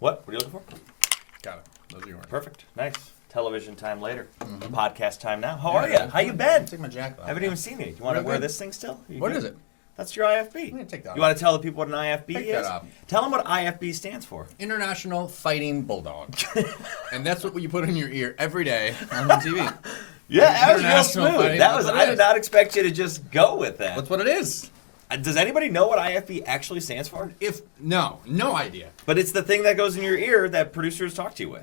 What? What are you looking for? Got it. Those are yours. Perfect. Nice. Television time later. Podcast time now. How are you? How you been? Take my jacket off. Haven't even seen you. Do you want to wear this thing still? What is it? That's your IFB. I'm gonna take that You off. want to tell the people what an IFB Take is? that off. Tell them what IFB stands for. International Fighting Bulldog. And that's what you put in your ear every day on the TV. Yeah, that was real International smooth. Fighting- That was. that's what I it did is. not expect you to just go with that. That's what it is. Does anybody know what IFB actually stands for? No idea. But it's the thing that goes in your ear that producers talk to you with.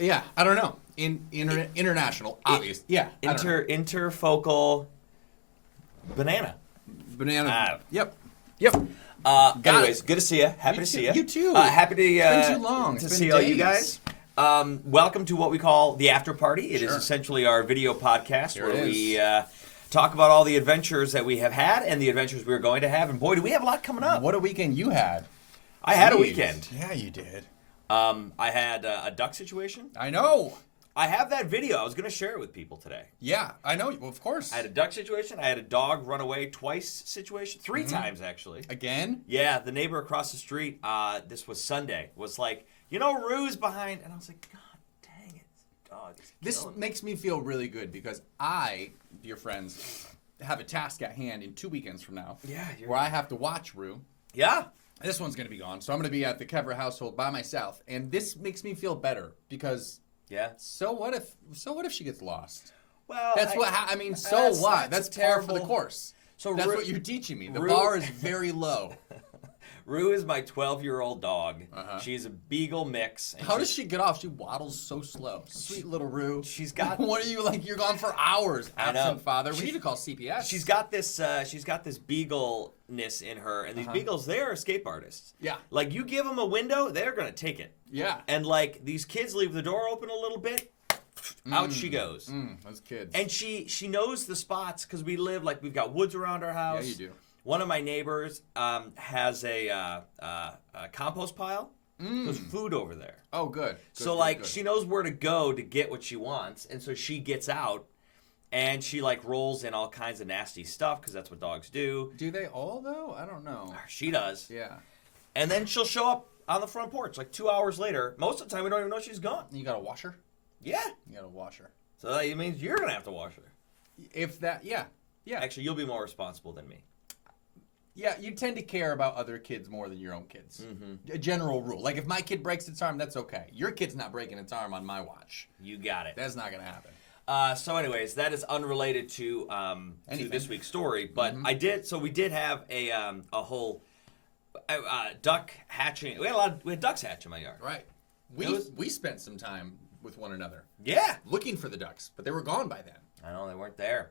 Yeah, I don't know. International, obvious. I don't know. Interfocal banana. Banana. Yep. Anyways, good to see you. Happy to see you. You too. Happy to It's been too long. to It's see been all you days. guys. Welcome to what we call the After Party. It is Sure. essentially our video podcast Here where it we is. talk about all the adventures that we have had and the adventures we are going to have. And boy, do we have a lot coming up. What a weekend you had. I had a Jeez. weekend. Yeah, you did. I had a duck situation. I know. I have that video. I was going to share it with people today. Yeah, I know. Well, of course. I had a duck situation. I had a dog run away twice situation. 3 times, actually. Again? Yeah, the neighbor across the street, this was Sunday, was like, Rue's behind. And I was like, God dang it, this dog is This killing me. makes me feel really good because I, dear friends, have a task at hand in 2 weekends from now. Yeah, where I have to watch Rue. Yeah. This one's going to be gone, so I'm going to be at the Kevra household by myself, and this makes me feel better because Yeah. so what if she gets lost? Well, That's what that's- what? that's That's par for the terrible. course. So That's Rue- what you're teaching me. The Rue- bar is very low. Rue is my 12-year-old dog. Uh-huh. She's a beagle mix. And How does she get off? She waddles so slow. Sweet little Rue. She's got- What are you like? You're gone for hours. I know. Absent father. We need to call CPS. She's got this beagle-ness in her, and these beagles, they are escape artists. Yeah. Like, you give them a window, they're going to take it. Yeah. And, like, these kids leave the door open a little bit, out she goes. Those kids. And she knows the spots because we live, like, we've got woods around our house. Yeah, you do. One of my neighbors has a compost pile. There's food over there. Oh, good. So, like, she knows where to go to get what she wants. And so she gets out and she, like, rolls in all kinds of nasty stuff because that's what dogs do. Do they all, though? I don't know. She does. Yeah. And then she'll show up on the front porch, like, 2 hours later. Most of the time, we don't even know she's gone. You got to wash her? Yeah. You got to wash her. So that means you're going to have to wash her. If that, yeah. Yeah. Actually, you'll be more responsible than me. Yeah, you tend to care about other kids more than your own kids. A general rule. Like, if my kid breaks its arm, that's okay. Your kid's not breaking its arm on my watch. You got it. That's not going to happen. So anyways, that is unrelated to this week's story, but we did have a whole duck hatching. We had ducks hatch in my yard. Right. We spent some time with one another. Yeah. Looking for the ducks, but they were gone by then. I know, they weren't there.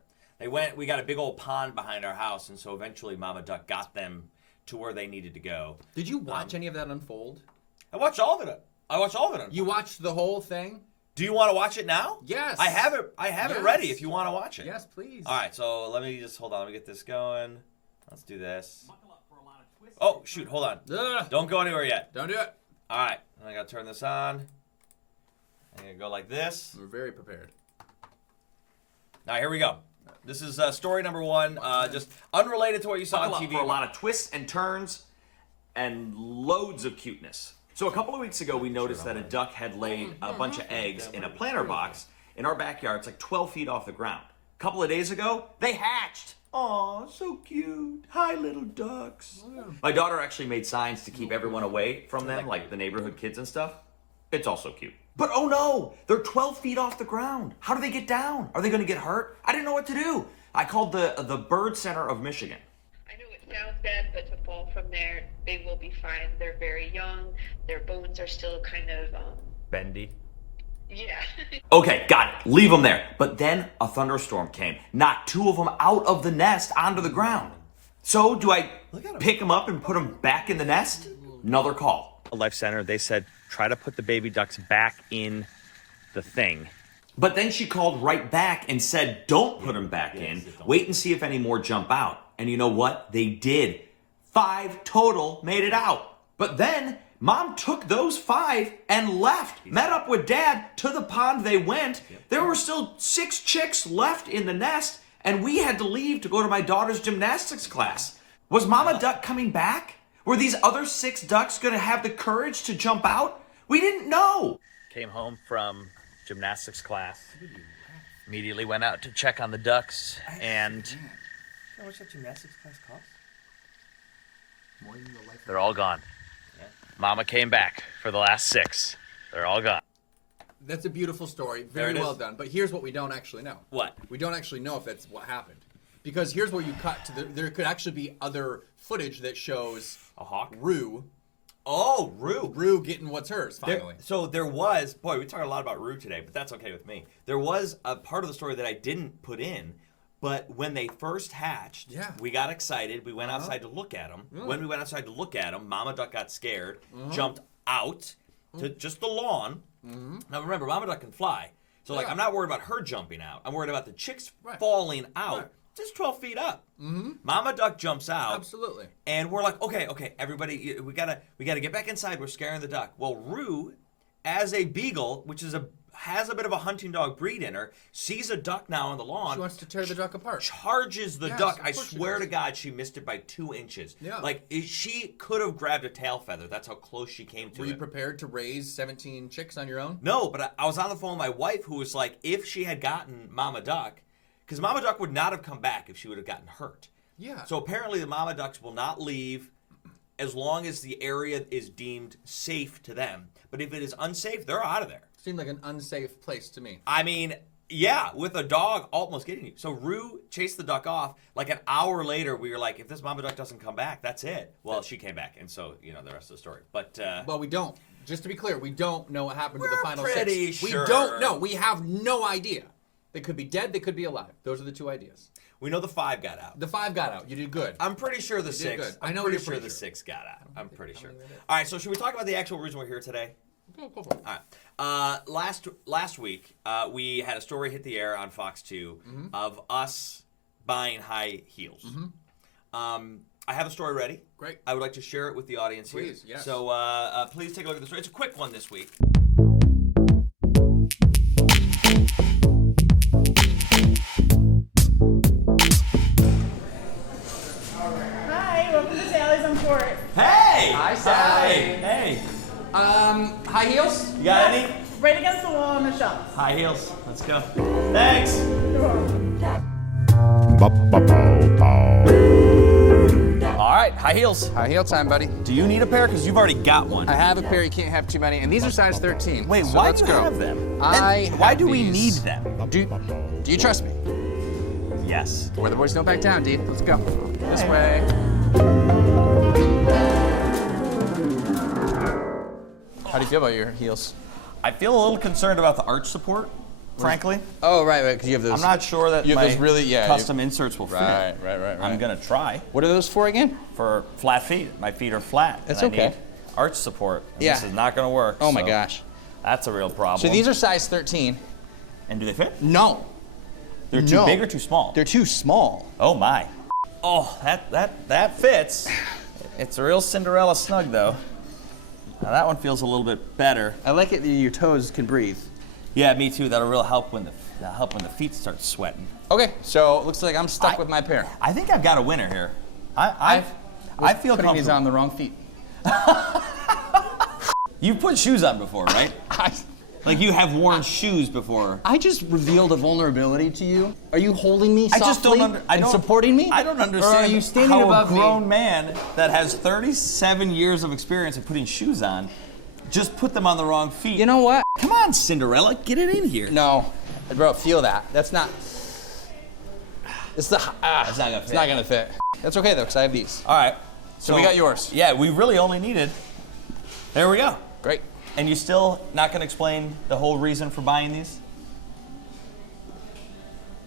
We got a big old pond behind our house, and so eventually Mama Duck got them to where they needed to go. Did you watch any of that unfold? I watched all of it. Unfold. You watched the whole thing? Do you want to watch it now? Yes. I have it ready if you want to watch it. Yes, please. All right, so let me just hold on. Let me get this going. Let's do this. Oh, shoot, hold on. Ugh. Don't go anywhere yet. Don't do it. All right, I got to turn this on. I'm going to go like this. We're very prepared. All right, here we go. This is story number 1, just unrelated to what you saw on TV. For a lot of twists and turns and loads of cuteness. So a couple of weeks ago, we noticed that a duck had laid a bunch of eggs in a planter box in our backyard. It's like 12 feet off the ground. A couple of days ago, they hatched. Aw, so cute. Hi, little ducks. My daughter actually made signs to keep everyone away from them, like the neighborhood kids and stuff. It's also cute. But oh no, they're 12 feet off the ground. How do they get down? Are they going to get hurt? I didn't know what to do. I called the Bird Center of Michigan. I know it sounds bad, but to fall from there, they will be fine. They're very young. Their bones are still kind of, Bendy. yeah. Okay, got it. Leave them there. But then a thunderstorm came. Knocked 2 of them out of the nest onto the ground. So do I pick them up and put them back in the nest? Another call. Life Center, they said, try to put the baby ducks back in the thing. But then she called right back and said, don't put them back in. Wait and see if any more jump out. And you know what? They did. 5 total made it out. But then Mom took those 5 and left. Met up with Dad. To the pond they went. There were still 6 chicks left in the nest, and we had to leave to go to my daughter's gymnastics class. Was Mama Duck coming back? Were these other 6 ducks gonna have the courage to jump out? We didn't know. Came home from gymnastics class. Immediately went out to check on the ducks, and How much that gymnastics class cost? they're all gone. Mama came back for the last 6. They're all gone. That's a beautiful story. Very well done. But here's what we don't actually know. What? We don't actually know if that's what happened. Because here's where you cut to there could actually be other footage that shows A hawk? Rue. Oh, Rue. Rue getting what's hers finally. There was, boy, we talked a lot about Rue today, but that's okay with me. There was a part of the story that I didn't put in, but when they first hatched, we got excited. We went outside to look at them. When we went outside to look at them, Mama Duck got scared, jumped out to just the lawn. Now remember, Mama Duck can fly. So like, I'm not worried about her jumping out. I'm worried about the chicks falling out just 12 feet up. Mama Duck jumps out. Absolutely. And we're like, okay, everybody, we gotta get back inside. We're scaring the duck. Well, Rue, as a beagle, which has a bit of a hunting dog breed in her, sees a duck now on the lawn. She wants to tear the duck apart. Charges the duck. I swear to God, she missed it by 2 inches. Yeah. Like, she could have grabbed a tail feather. That's how close she came to it. Were you prepared to raise 17 chicks on your own? No, but I was on the phone with my wife, who was like, if she had gotten Mama Duck, because Mama Duck would not have come back if she would have gotten hurt. Yeah. So apparently the Mama Ducks will not leave as long as the area is deemed safe to them. But if it is unsafe, they're out of there. Seemed like an unsafe place to me. I mean, yeah, with a dog almost getting you. So Rue chased the duck off. Like an hour later, we were like, if this Mama Duck doesn't come back, that's it. Well, she came back, and so, the rest of the story. But well, we don't. Just to be clear, we don't know what happened to the final pretty 6. sure. We don't know. We have no idea. They could be dead. They could be alive. Those are the 2 ideas. we know the 5 got out. The 5 got out. You did good. I'm pretty sure the did 6. good. I'm I know pretty you're sure pretty the sure. 6 got out. I'm pretty sure. All right, so should we talk about the actual reason we're here today? Go for it. All right. Last week, we had a story hit the air on Fox 2 of us buying high heels. I have a story ready. Great. I would like to share it with the audience here. Please, yes. So please take a look at the story. It's a quick one this week. Hi, welcome to Sally's on Fort. Hey! Hi, Sally. Hey! High heels? You got any? Right against the wall on the shelves. High heels. Let's go. Thanks! All right, high heels. High heel time, buddy. Do you need a pair? Because you've already got one. I have a pair, you can't have too many, and these are size 13. Wait, so why let's do you go. have them? And why do we need them? Do you trust me? Yes. Weatherboys don't back down, dude. Let's go. This way. How do you feel about your heels? I feel a little concerned about the arch support, frankly. Oh, right, because you have those. I'm not sure that you have my those really, custom inserts will fit. Right. I'm gonna try. What are those for again? For flat feet. My feet are flat. That's and I okay. need arch support. And Yeah. This is not gonna work. Oh my so gosh. That's a real problem. So these are size 13. And do they fit? No. They're too big or too small? They're too small. Oh my. Oh, that fits. It's a real Cinderella snug though. Now that one feels a little bit better. I like it that your toes can breathe. Yeah, me too. That'll really help when the feet start sweating. Okay, so it looks like I'm stuck with my pair. I think I've got a winner here. I feel putting these comfortable. on the wrong feet. You've put shoes on before, right? Like you have worn shoes before. I just revealed a vulnerability to you. Are you holding me softly I just don't and supporting me? I don't understand Or are you standing how above a grown me? man that has 37 years of experience of putting shoes on just put them on the wrong feet. You know what? Come on, Cinderella, get it in here. No, bro, feel that. That's not. It's the. It's not gonna fit. It's not gonna fit. That's okay though, because I have these. All right. So we got yours. Yeah, we really only needed. There we go. Great. And you still not gonna explain the whole reason for buying these?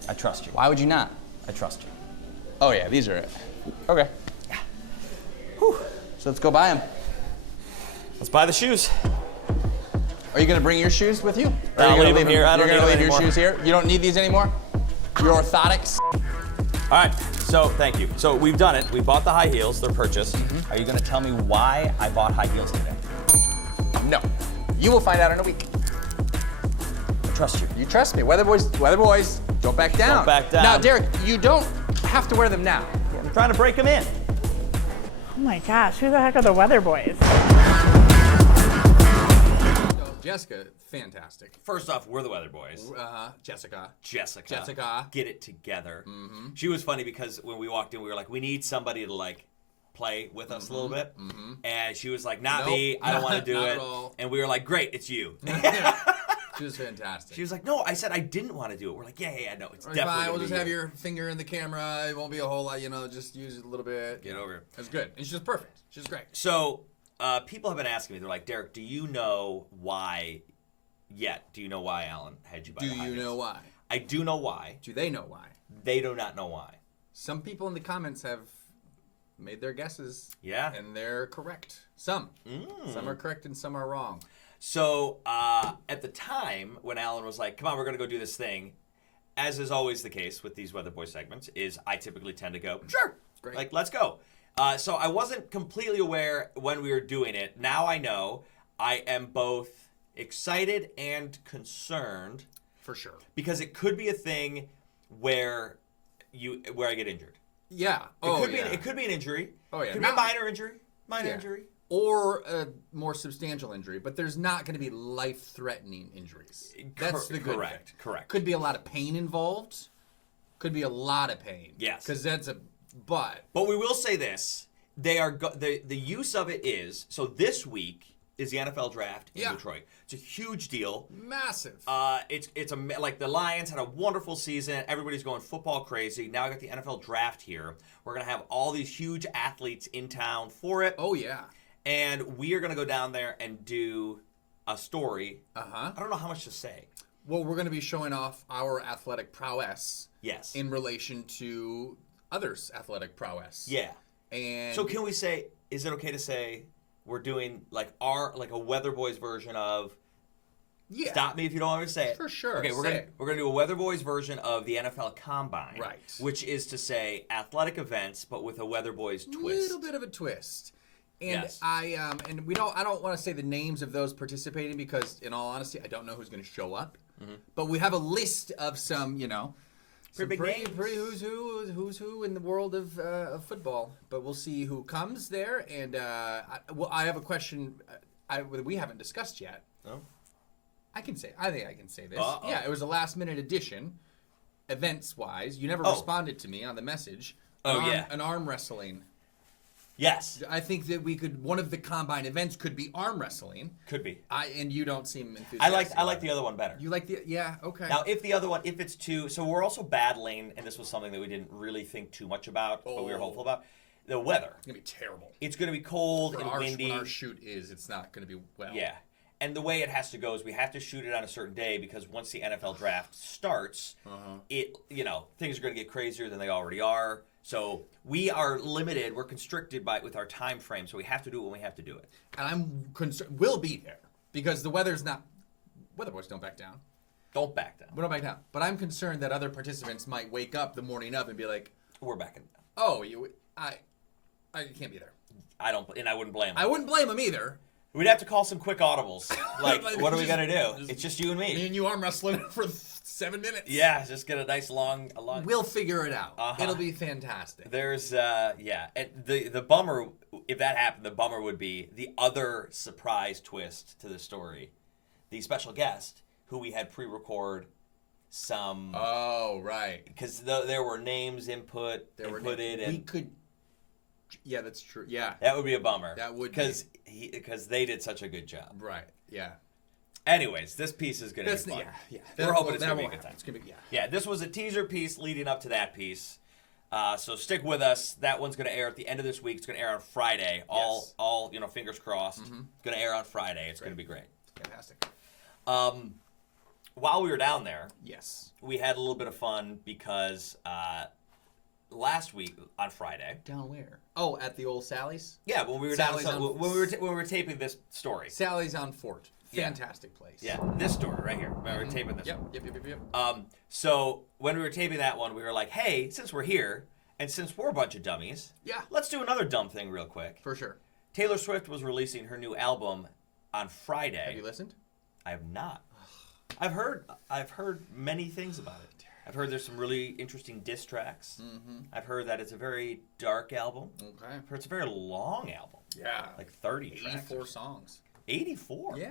I trust you. Why would you not? I trust you. Oh yeah, these are it. Okay. Yeah. Whew. So let's go buy them. Let's buy the shoes. Are you gonna bring your shoes with you? Or No, are you I'll gonna leave them here. I don't You're need gonna them leave your anymore. shoes here? You don't need these anymore? Your orthotics? All right, so thank you. So we've done it. We bought the high heels. They're purchased. Are you gonna tell me why I bought high heels today? No. You will find out in a week. I trust you. You trust me. Weatherboys, don't back down. Don't back down. Now, Derek, you don't have to wear them now. I'm trying to break them in. my gosh, who the heck are the Weatherboys? So, Jessica, fantastic. First off, we're the Weatherboys. Jessica. Jessica. Get it together. She was funny because when we walked in, we were like, we need somebody to like play with us a little bit. And she was like, not me. I don't want to do not it. at all. And we were like, great, it's you. She was fantastic. She was like, no, I said I didn't want to do it. We're like, yeah, no, it's Fine, definitely we'll gonna just be have you. your finger in the camera. It won't be a whole lot, just use it a little bit. Get over it. It's good. And she's perfect. She's great. So people have been asking me, they're like, Derek, do you know why yet? Do you know why Alan had you by Do the you hiatus? know why? I do know why. Do they know why? They do not know why. Some people in the comments have made their guesses. Yeah. And they're correct. Some. Some are correct and some are wrong. So at the time when Alan was like, come on, we're going to go do this thing, as is always the case with these Weatherboy segments, is I typically tend to go, sure, Great. like, let's go. So I wasn't completely aware when we were doing it. Now I know. I am both excited and concerned. For sure. Because it could be a thing where I get injured. Yeah. It could be an injury. Oh, yeah. It could be a minor injury. Injury. Or a more substantial injury, but there's not going to be life-threatening injuries. That's the good correct. thing. Correct. Could be a lot of pain involved. Could be a lot of pain. Yes. Because that's a but. But we will say this: they are the use of it is so. This week is the NFL draft in Detroit. It's a huge deal. Massive. It's like the Lions had a wonderful season. Everybody's going football crazy. Now I got the NFL draft here. We're gonna have all these huge athletes in town for it. Oh yeah. And we are going to go down there and do a story. I don't know how much to say. Well, we're going to be showing off our athletic prowess. Yes. In relation to others' athletic prowess. Yeah. And so can we say, is it okay to say we're doing like a Weatherboys version of Stop me if you don't want me to say it. For sure. Okay, we're gonna do a Weatherboys version of the NFL Combine. Right. Which is to say athletic events but with a Weatherboys twist. A little bit of a twist. And yes. I don't want to say the names of those participating because, in all honesty, I don't know who's going to show up. Mm-hmm. But we have a list of some, Pretty who's who in the world of football. But we'll see who comes there. And I have a question we haven't discussed yet. Oh. I think I can say this. Uh-oh. Yeah, it was a last-minute addition, events-wise. You never responded to me on the message. An arm wrestling. Yes. I think that one of the combine events could be arm wrestling. Could be. And you don't seem enthusiastic. I like the other one better. You like okay. Now, if it's too, so we're also battling, and this was something that we didn't really think too much about, but we were hopeful about, the weather. It's going to be terrible. It's going to be cold and windy. When our shoot it's not going to be well. Yeah. And the way it has to go is we have to shoot it on a certain day because once the NFL draft starts, things are going to get crazier than they already are. So we are limited. We're constricted with our time frame. So we have to do it when we have to do it. And I'm concerned. We'll be there because the weather's not. Weatherboys don't back down. Don't back down. We don't back down. But I'm concerned that other participants might wake up the morning of and be like, "We're backing down." Oh, I can't be there. I wouldn't blame them. I wouldn't blame them either. We'd have to call some quick audibles. Like, what are we gonna do? It's just you and me. Me and you arm wrestling for 7 minutes. Yeah, just get a nice long. We'll figure it out. It'll be fantastic. There's and the bummer, if that happened, the bummer would be the other surprise twist to the story. The special guest who we had pre-record some. Oh right. Because there were names inputted. We could. Yeah, that's true. Yeah. That would be a bummer. That would because they did such a good job. Right. Yeah. Anyways, this piece is going to be fun. Yeah. We're hoping it's going to be a good time. It's going to be Yeah, this was a teaser piece leading up to that piece. So stick with us. That one's going to air at the end of this week. It's going to air on Friday. All fingers crossed. Mm-hmm. It's going to air on Friday. It's going to be great. Fantastic. While we were down there, yes, we had a little bit of fun because last week on Friday. Down where? Oh, at the old Sally's? Yeah, when we were Sally's down when we were taping this story. Sally's on Fort. Fantastic place. Yeah, this story right here. When we were taping this. Yep. So when we were taping that one, we were like, hey, since we're here and since we're a bunch of dummies, let's do another dumb thing real quick. For sure. Taylor Swift was releasing her new album on Friday. Have you listened? I have not. I've heard many things about it. I've heard there's some really interesting diss tracks. Mm-hmm. I've heard that it's a very dark album. Okay. I've heard it's a very long album. Yeah. Like 30 tracks. 84 songs. 84? Yeah.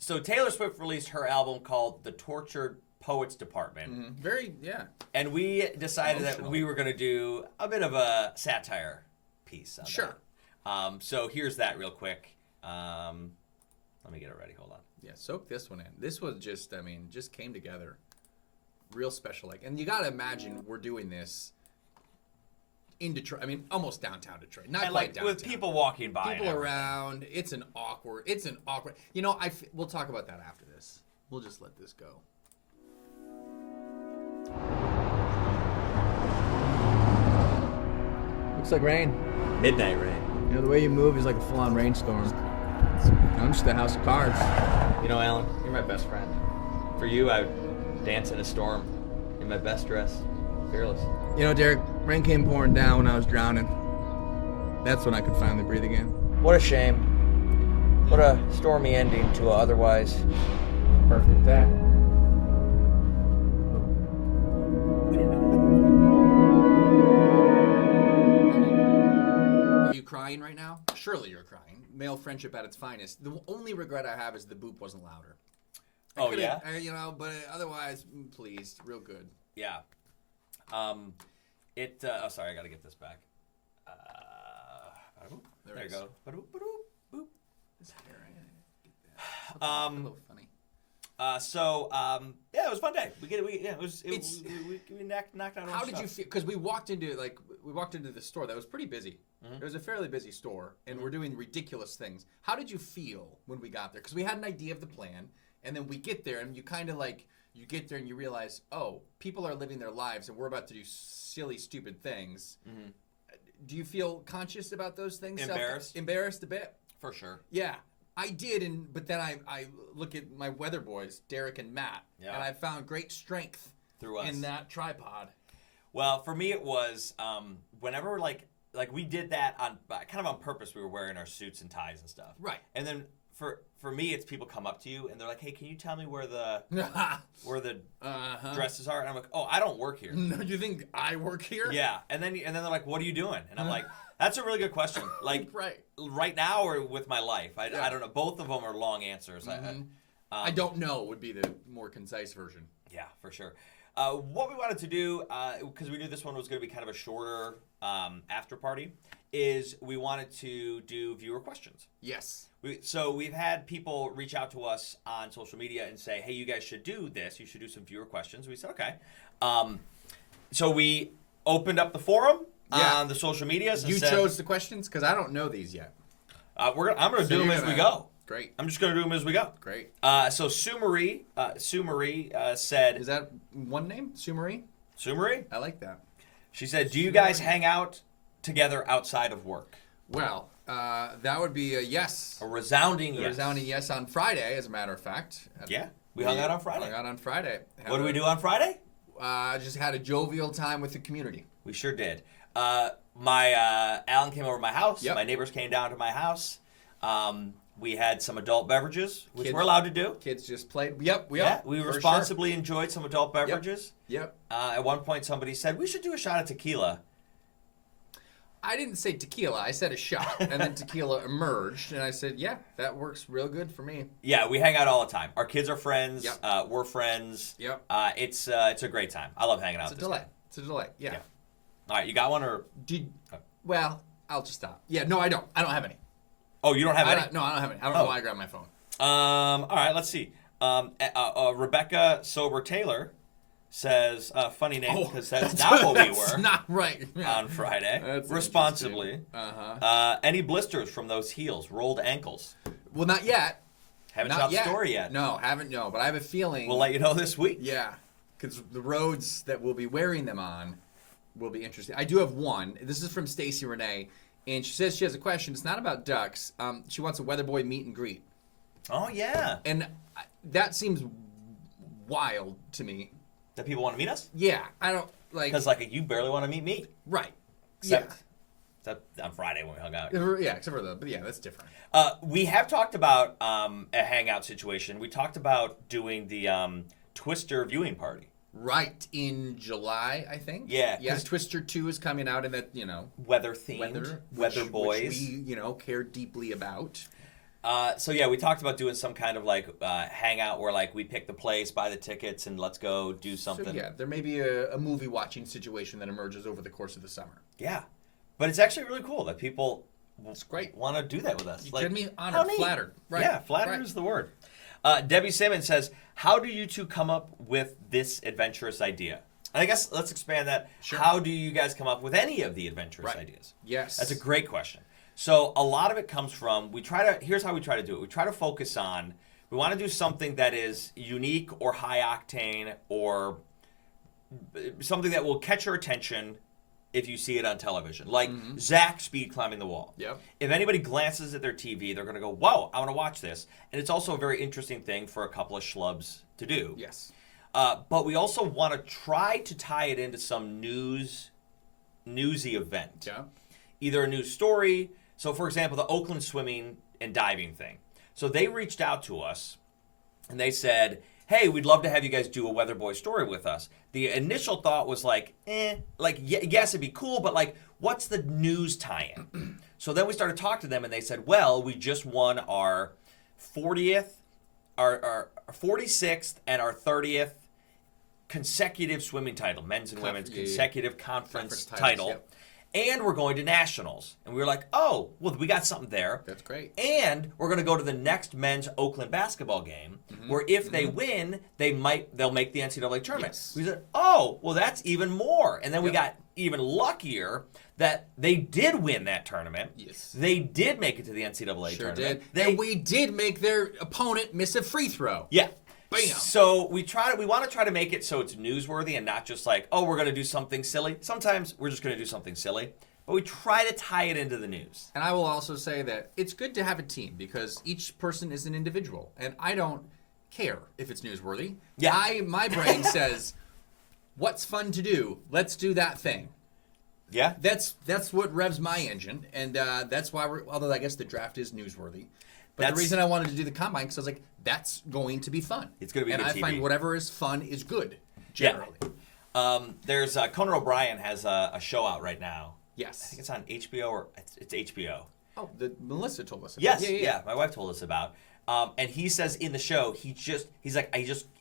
So Taylor Swift released her album called The Tortured Poets Department. Mm-hmm. Very, yeah. And we decided that Emotional. we were going to do a bit of a satire piece on Sure. that. So here's that real quick. Let me get it ready. Hold on. Yeah, soak this one in. This was just, I mean, just came together. Real special. And you got to imagine we're doing this in Detroit. I mean, almost downtown Detroit. Not And quite like downtown. with people walking by. People and everything. around. It's an awkward. You know, we'll talk about that after this. We'll just let this go. Looks like rain. Midnight rain. You know, the way you move is like a full-on rainstorm. I'm just a house of cards. You know, Alan, you're my best friend. For you, I would dance in a storm in my best dress. Fearless. You know, Derek, rain came pouring down when I was drowning. That's when I could finally breathe again. What a shame. What a stormy ending to a otherwise Perfect day. Are you crying right now? Surely you're crying. Male friendship at its finest. The only regret I have is the boop wasn't louder. Oh, yeah? You know, but otherwise, pleased. Real good. Yeah. Sorry, I got to get this back. There you it go. is. Boop. This hair, a little funny. Yeah, it was a fun day. We knocked out. How did you feel? Because we walked into the store that was pretty busy. Mm-hmm. It was a fairly busy store, and we're doing ridiculous things. How did you feel when we got there? Because we had an idea of the plan, and then we get there, and you kind of like you get there and you realize, oh, people are living their lives, and we're about to do silly, stupid things. Mm-hmm. Do you feel conscious about those things? Embarrassed? Embarrassed a bit? For sure. Yeah, I did, but then I look at my Weatherboys, Derek and Matt, and I found great strength Through us. in that tripod. Well, for me, it was whenever like we did that on kind of on purpose. We were wearing our suits and ties and stuff. Right. And then for me, it's people come up to you and they're like, "Hey, can you tell me where the dresses are?" And I'm like, "Oh, I don't work here." No, you think I work here? Yeah. And then they're like, "What are you doing?" And I'm like, "That's a really good question." Like right now or with my life, I don't know. Both of them are long answers. Mm-hmm. I don't know would be the more concise version. Yeah, for sure. What we wanted to do, because we knew this one was going to be kind of a shorter after party, is we wanted to do viewer questions. Yes. So we've had people reach out to us on social media and say, hey, you guys should do this. You should do some viewer questions. We said, okay. So we opened up the forum on the social medias. And you chose the questions? Because I don't know these yet. I'm going to do them as we go. Great. I'm just going to do them as we go. Great. So Sue Marie said... Is that one name? Sue Marie? Sue Marie? I like that. She said, do you guys hang out together outside of work? Well, that would be a yes. A resounding yes. A resounding yes on Friday, as a matter of fact. Yeah, we hung out on Friday. Hung out on Friday. What did we do on Friday? Just had a jovial time with the community. We sure did. Alan came over to my house. Yep. My neighbors came down to my house. We had some adult beverages, which Kids- we're allowed to do. Kids just played. Yep. Yeah, we for responsibly enjoyed some adult beverages. Yep. At one point, somebody said, we should do a shot of tequila. I didn't say tequila. I said a shot, and then tequila emerged, and I said, "Yeah, that works real good for me." Yeah, we hang out all the time. Our kids are friends. Yep. We're friends. Yep. It's a great time. I love hanging out. It's a delight. It's a delight. Yeah. All right, you got one or? Well, I'll just stop. Yeah, no, I don't. I don't have any. Oh, you don't have any? No, I don't have any. I don't know why I grabbed my phone. All right, let's see. Rebecca Sober Taylor says, funny name because that's not what we were. Not right. On Friday. That's responsibly. Uh-huh. Any blisters from those heels, rolled ankles? Well, not yet. Haven't dropped the story yet. No, haven't. No, but I have a feeling. We'll let you know this week. Yeah, because the roads that we'll be wearing them on will be interesting. I do have one. This is from Stacy Renee, and she says she has a question. It's not about ducks. She wants a Weatherboy meet and greet. Oh yeah. And that seems wild to me. That people want to meet us? Yeah, I don't like. Because you barely want to meet me. Right. Except on Friday when we hung out. Yeah, except for but yeah, that's different. We have talked about a hangout situation. We talked about doing the Twister viewing party. Right, in July, I think. Yeah, Yes, 'cause- Twister 2 is coming out, and that, Weather-themed. Weatherboys. Which we, care deeply about. So yeah, we talked about doing some kind of like hangout where like we pick the place, buy the tickets, and let's go do something. So yeah, there may be a movie watching situation that emerges over the course of the summer. Yeah, but it's actually really cool that people It's great. want to do that with us. You Like, kidding me? how Honored, neat. flattered. Right. Yeah, flattered right. is the word. Debbie Simmons says, "How do you two come up with this adventurous idea?" And I guess let's expand that. Sure. How do you guys come up with any of the adventurous Right. ideas? Yes. That's a great question. So a lot of it comes from here's how we try to do it. We try to focus on, we want to do something that is unique or high octane or something that will catch your attention if you see it on television. Like Zach speed climbing the wall. Yep. If anybody glances at their TV, they're going to go, whoa, I want to watch this. And it's also a very interesting thing for a couple of schlubs to do. Yes. But we also want to try to tie it into some newsy event. Yeah. Either a news story. So, for example, the Oakland swimming and diving thing. So they reached out to us and they said, hey, we'd love to have you guys do a Weatherboy story with us. The initial thought was like, yes, it'd be cool, but like, what's the news tie-in? So then we started talking to them and they said, well, we just won our 40th, our 46th and our 30th consecutive swimming title, men's and women's consecutive conference title. Yep. And we're going to nationals. And we were like, oh, well, we got something there. That's great. And we're going to go to the next men's Oakland basketball game, where if they win, they'll make the NCAA tournament. Yes. We said, oh, well, that's even more. And then we got even luckier that they did win that tournament. Yes. They did make it to the NCAA Sure tournament. did. And we did make their opponent miss a free throw. Yeah. Bam. So we want to try to make it so it's newsworthy and not just like, oh, we're going to do something silly. Sometimes we're just going to do something silly, but we try to tie it into the news. And I will also say that it's good to have a team because each person is an individual, and I don't care if it's newsworthy. Yeah. My brain says, what's fun to do? Let's do that thing. Yeah. That's what revs my engine, and that's why although I guess the draft is newsworthy. But the reason I wanted to do the combine because I was like, that's going to be fun. It's going to be and good I TV. find whatever is fun is good, generally. Yeah. There's Conan O'Brien has a show out right now. Yes. I think it's on HBO or it's HBO. Oh, Melissa told us about Yes, it. yeah, my wife told us about. And he says in the show, he's like,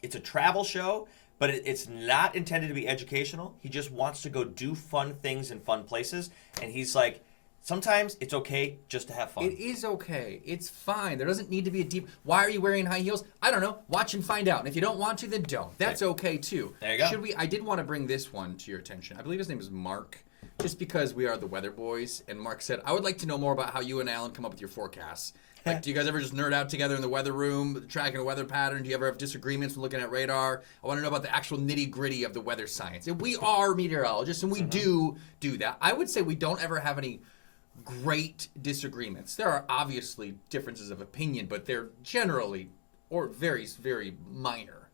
it's a travel show, but it's not intended to be educational. He just wants to go do fun things in fun places. And he's like, sometimes it's okay just to have fun. It is okay. It's fine. There doesn't need to be a deep. Why are you wearing high heels? I don't know. Watch and find out. And if you don't want to, then don't. That's okay too. There you go. I did want to bring this one to your attention. I believe his name is Mark. Just because we are the Weatherboys, and Mark said, I would like to know more about how you and Alan come up with your forecasts. Like, do you guys ever just nerd out together in the weather room, tracking a weather pattern? Do you ever have disagreements when looking at radar? I want to know about the actual nitty-gritty of the weather science. And we are meteorologists, and we do that. I would say we don't ever have any great disagreements. There are obviously differences of opinion, but they're generally or very, very minor.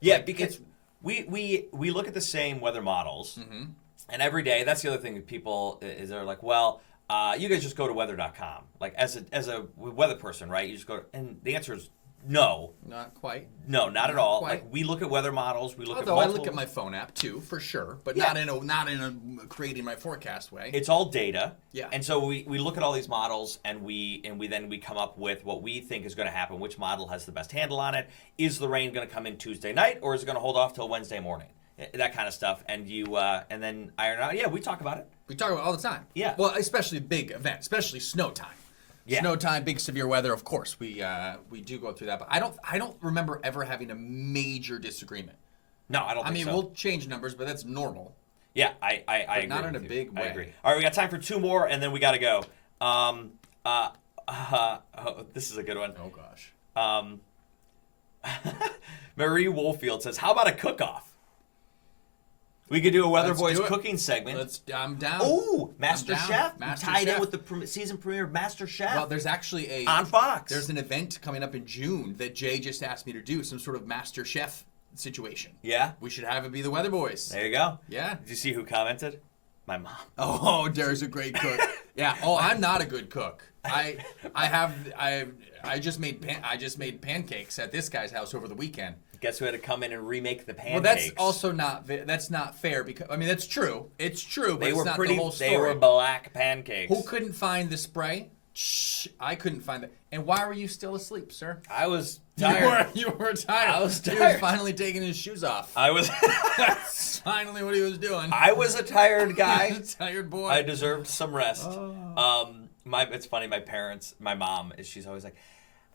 Yeah, Like, because we look at the same weather models, and every day, that's the other thing that people is they're like, well, you guys just go to weather.com. Like as a weather person, right? You just go, and the answer is no. Not quite. No, not at all. quite. Like we look at weather models, we look Although at I multiple, look at my phone app too, for sure, but Yeah. not in a creating my forecast way. it's all data. Yeah. And so we look at all these models and we come up with what we think is going to happen, which model has the best handle on it. Is the rain going to come in Tuesday night or is it going to hold off till Wednesday morning? That kind of stuff. And you and then iron out. Yeah, we talk about it. We talk about it all the time. Yeah. Well, especially big events, especially snow time. Yeah. Snow time, big severe weather. Of course, we do go through that. But I don't remember ever having a major disagreement. No, I don't I think mean, so. we'll change numbers, but that's normal. Yeah, I agree. not in with a you. big I way. agree. All right, we got time for two more, and then we got to go. This is a good one. Oh gosh. Marie Woolfield says, "How about a cook-off? We could do a Weatherboys do it. cooking segment. I'm down. Oh, Master down. Chef. Master Tied in Chef. with the season premiere of Master Chef Well, there's actually on Fox. There's an event coming up in June that Jay just asked me to do, some sort of Master Chef situation. Yeah, We should have it be the Weatherboys. there you go. Yeah. Did you see who commented? My mom. Oh, Dar's a great cook. Yeah. Oh, I'm not a good cook. I just made pancakes at this guy's house over the weekend. Guess who had to come in and remake the pancakes? Well, that's also not fair because I mean that's true. It's true, but it's not the whole story. They were black pancakes. Who couldn't find the spray? Shh, I couldn't find it. And why were you still asleep, sir? I was tired. You were tired. I was tired. He was finally taking his shoes off. I was. That's finally what he was doing. I was a tired guy. He was a tired boy. I deserved some rest. Oh. It's funny. My mom, she's always like,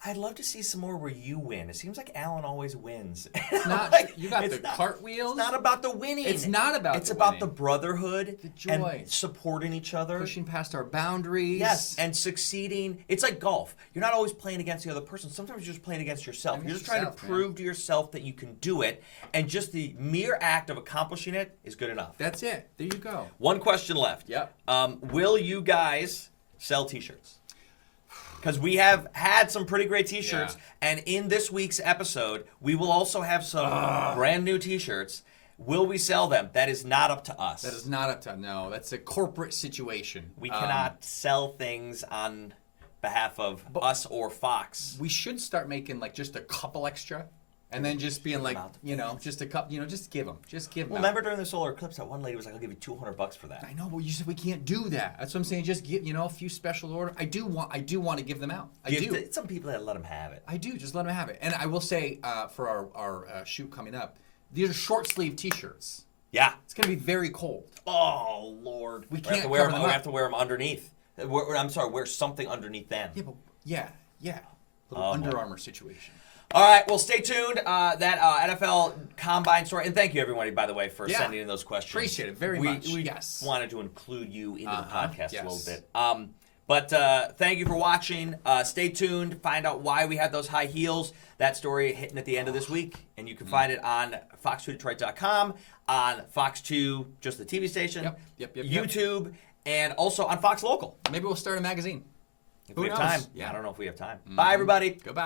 I'd love to see some more where you win. It seems like Alan always wins. It's not. Like, you got the cartwheels. It's not about the winning. It's not about. It's the about winning. the brotherhood, the joy, and supporting each other, pushing past our boundaries. Yes, and succeeding. It's like golf. You're not always playing against the other person. Sometimes you're just playing against yourself. You're just trying to prove to yourself that you can do it, and just the mere act of accomplishing it is good enough. That's it. There you go. One question left. Yep. Will you guys sell T-shirts? Because we have had some pretty great T-shirts, and in this week's episode, we will also have some brand new T-shirts. Will we sell them? That is not up to us. That is not up to no. That's a corporate situation. We cannot sell things on behalf of us or Fox. We should start making like just a couple extra. And then just being like, just a cup, just give them. Just give them. Well, remember during the solar eclipse, that one lady was like, I'll give you $200 for that. I know, but you said we can't do that. That's what I'm saying. Just give, a few special order. I do want to give them out. I do. Some people that let them have it. I do. Just let them have it. And I will say, for our shoot coming up, these are short sleeve T-shirts. Yeah. It's going to be very cold. Oh, Lord. We can't have to wear cover them. them We up. have to wear them underneath. I'm sorry, wear something underneath them. Yeah, but yeah. Little Under Armour situation. All right, well, stay tuned. That NFL Combine story, and thank you, everybody, by the way, for sending in those questions. Appreciate it very much. We yes. wanted to include you into the podcast a little yes. bit. But thank you for watching. Stay tuned. Find out why we had those high heels. That story hitting at the end of this week, and you can find it on fox2detroit.com, on Fox 2, just the TV station, Yep. YouTube, and also on Fox Local. Maybe we'll start a magazine. If we have knows? time. Yeah. I don't know if we have time. Bye, everybody. Goodbye.